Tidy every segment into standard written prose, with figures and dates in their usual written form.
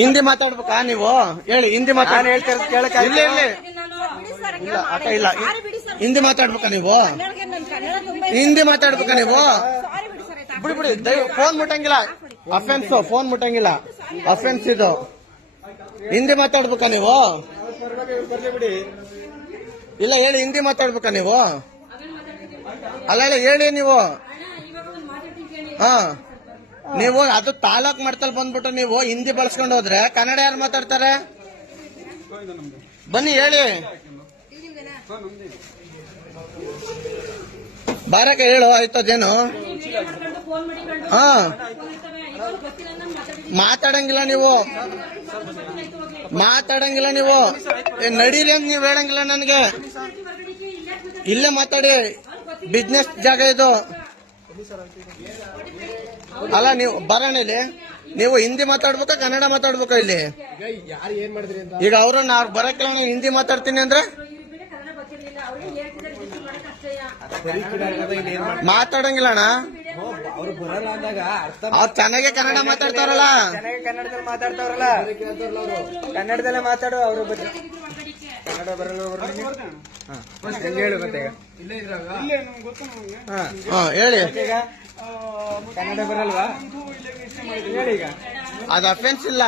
ಹಿಂದಿ ಮಾತಾಡ್ಬೇಕಾ ನೀವು? ಹೇಳಿ, ಹಿಂದಿ ಮಾತಾಡಿ. ಹೇಳ್ತಾರೆ ಕೇಳಕ್ಕೆ ಇಲ್ಲ ಇಲ್ಲ ಅಕ್ಕ ಇಲ್ಲ. ಹಿಂದಿ ಮಾತಾಡ್ಬೇಕಾ ನೀವು? ಹಿಂದಿ ಮಾತಾಡ್ಬೇಕಾ ನೀವು? ಬಿಡಿ ಬಿಡಿ, ಫೋನ್ ಮುಟ್ಟಂಗಿಲ್ಲ. ಅಫೆನ್ಸ್, ಫೋನ್ ಮುಟ್ಟಂಗಿಲ್ಲ. ಅಫೆನ್ಸ್ ಇದು. ಹಿಂದಿ ಮಾತಾಡ್ಬೇಕಾ ನೀವು? ಇಲ್ಲ ಹೇಳಿ, ಹಿಂದಿ ಮಾತಾಡ್ಬೇಕಾ ನೀವು? ಅಲ್ಲ ಹೇಳಿ ನೀವು. ಹಾ, ನೀವು ಅದು ತಾಲೂಕ್ ಮಟ್ಟದಲ್ಲಿ ಬಂದ್ಬಿಟ್ಟು ನೀವು ಹಿಂದಿ ಬಳಸ್ಕೊಂಡು ಹೋದ್ರೆ ಕನ್ನಡ ಯಾರು ಮಾತಾಡ್ತಾರೆ? ಬನ್ನಿ ಹೇಳಿ. ಬಾರಕ ಹೇಳು, ಆಯ್ತದೇನು? ಹಾ, ಮಾತಾಡಂಗಿಲ್ಲ ನೀವು. ಮಾತಾಡಂಗಿಲ್ಲ ನೀವು. ನಡೀರಿ ಅಂತ ನೀವು ಹೇಳಂಗಿಲ್ಲ ನನಗೆ. ಇಲ್ಲೇ ಮಾತಾಡಿ, ಬಿಸ್ನೆಸ್ ಜಾಗ ಇದು. ಅಲ್ಲ ನೀವು ಬರೋಣ ಇಲ್ಲಿ. ನೀವು ಹಿಂದಿ ಮಾತಾಡ್ಬೇಕಾ ಕನ್ನಡ ಮಾತಾಡ್ಬೇಕಾ ಇಲ್ಲಿ? ಈಗ ಅವ್ರನ್ನ ಅವ್ರು ಬರಕ್ಕಿಲ್ಲ, ನಾನು ಹಿಂದಿ ಮಾತಾಡ್ತೀನಿ ಅಂದ್ರೆ ಮಾತಾಡಂಗಿಲ್ಲ ಅಣ್ಣ. ಅವ್ರು ಚೆನ್ನಾಗೆ ಕನ್ನಡ ಮಾತಾಡ್ತಾರಲ್ಲ. ಕನ್ನಡದಲ್ಲಿ ಮಾತಾಡ್ತಾವ್ರಲ್ಲ, ಕನ್ನಡದಲ್ಲೇ ಮಾತಾಡು. ಅವರು ಕನ್ನಡ ಬರಲ್ಲ ಹೇಳು ಮತ್ತೆ. ಹೇಳಿ, ಕನ್ನಡ ಬರಲ್ವಾ? ಹೇಳಿ. ಈಗ ಅದು ಅಫೆನ್ಸ್ ಇಲ್ಲ.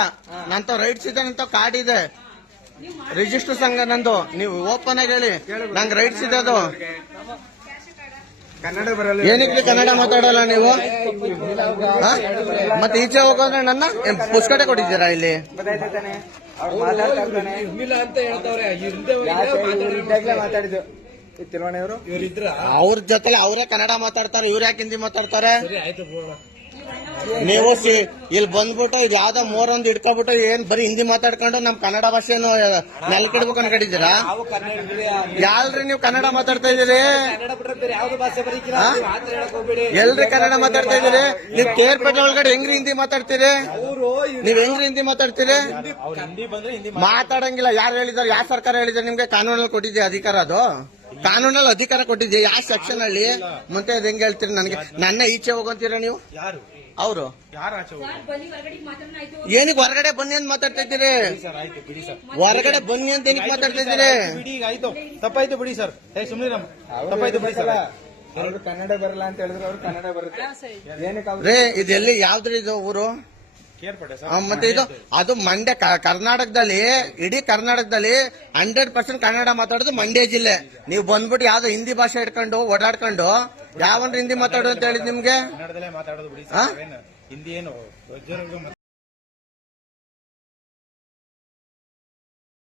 ನಂತ ರೈಟ್ಸ್ ಇದೆ, ನಂತ ಕಾರ್ಡ್ ಇದೆ, ರಿಜಿಸ್ಟರ್ ಸಂಘ ನಂದು. ನೀವು ಓಪನ್ ಆಗಿ ಹೇಳಿ, ನಂಗೆ ರೈಟ್ಸ್ ಇದೆ. ಅದು ಕನ್ನಡ ಬರಲ್ಲ. ಏನಕ್ಕೆ ಕನ್ನಡ ಮಾತಾಡಲ್ಲ ನೀವು? ಮತ್ತೆ ಈಚೆ ಹೋಗೋದ್ರೆ ನನ್ನ ಪುಸ್ತಕ ಕೊಟ್ಟಿದ್ದೀರಾ ಇಲ್ಲಿ? ಮಾತಾಡಿದ್ದು ತಿರುವಣೆಯವರು ಅವ್ರ ಜೊತೆ ಅವರೇ ಕನ್ನಡ ಮಾತಾಡ್ತಾರೆ, ಇವ್ರು ಯಾಕೆ ಹಿಂದಿ ಮಾತಾಡ್ತಾರೆ? ನೀವು ಇಲ್ಲಿ ಬಂದ್ಬಿಟ್ಟು ಇದು ಯಾವ್ದೋ ಮೋರೊಂದು ಇಟ್ಕೊಬಿಟ್ಟು ಏನ್ ಬರೀ ಹಿಂದಿ ಮಾತಾಡ್ಕೊಂಡು ನಮ್ ಕನ್ನಡ ಭಾಷೆಯನ್ನು ನೆಲಕಿಡ್ಬೇಕು ಅನ್ಕೊಂಡಿದ್ದೀರಾ? ಯಾಲ್ರಿ ನೀವು ಕನ್ನಡ ಮಾತಾಡ್ತಾ ಇದೀರಿ? ಎಲ್ರಿ ಕನ್ನಡ ಮಾತಾಡ್ತಾ ಇದೀರಿ? ನೀವ್ ಕೇರ್ಪೇಟೆ ಒಳಗಡೆ ಹೆಂಗ್ರಿ ಹಿಂದಿ ಮಾತಾಡ್ತೀರಿ? ನೀವ್ ಹೆಂಗ್ರಿ ಹಿಂದಿ ಮಾತಾಡ್ತೀರಿ? ಮಾತಾಡಂಗಿಲ್ಲ. ಯಾರು ಹೇಳಿದಾರೆ? ಯಾವ ಸರ್ಕಾರ ಹೇಳಿದಾರೆ ನಿಮ್ಗೆ? ಕಾನೂನಲ್ಲಿ ಕೊಟ್ಟಿದ್ಯಾ ಅಧಿಕಾರ? ಅದು ಕಾನೂನಲ್ಲಿ ಅಧಿಕಾರ ಕೊಟ್ಟಿದ್ಯಾ? ಯಾವ ಸೆಕ್ಷನ್ ಅಲ್ಲಿ? ಮತ್ತೆ ಅದ್ ಹೆಂಗ್ ಹೇಳ್ತೀರಿ ನನಗೆ? ನನ್ನ ಈಚೆ ಹೋಗಂತೀರಾ ನೀವು? ಅವರು ಏನಕ್ಕೆ ಹೊರಗಡೆ ಬನ್ನಿ ಅಂತ ಮಾತಾಡ್ತಾ ಇದ್ದೀರಿ? ಹೊರಗಡೆ ಬನ್ನಿ ಅಂತ ಏನಕ್ಕೆ ಮಾತಾಡ್ತಾ ಇದ್ದೀರಿ? ತಪ್ಪಾಯ್ತು ಬಿಡಿ ಸರ್, ಸುಮ್ಮನೆ ತಪ್ಪಾಯ್ತು ಬಿಡಿ ಸರ್. ಅವ್ರು ಕನ್ನಡ ಬರಲ್ಲ ಅಂತ ಹೇಳಿದ್ರೆ ಅವ್ರು ಕನ್ನಡ ಬರುತ್ತೆ. ರೇ, ಇದೆಲ್ಲಿ ಯಾವ್ದ್ರಿ ಇದು ಊರು? ಮತ್ತೆ ಇದು ಅದು ಮಂಡ್ಯ, ಕರ್ನಾಟಕದಲ್ಲಿ, ಇಡೀ ಕರ್ನಾಟಕದಲ್ಲಿ 100% ಕನ್ನಡ ಮಾತಾಡೋದು ಮಂಡ್ಯ ಜಿಲ್ಲೆ. ನೀವು ಬಂದ್ಬಿಟ್ಟು ಯಾವ್ದೋ ಹಿಂದಿ ಭಾಷೆ ಇಟ್ಕೊಂಡು ಓಡಾಡ್ಕೊಂಡು ಯಾವನ್ರು ಹಿಂದಿ ಮಾತಾಡೋದು ಅಂತ ಹೇಳಿದ್ ನಿಮ್ಗೆ? ಮಾತಾಡೋದು ಬಿಡಿ, ಹಿಂದಿ ಏನು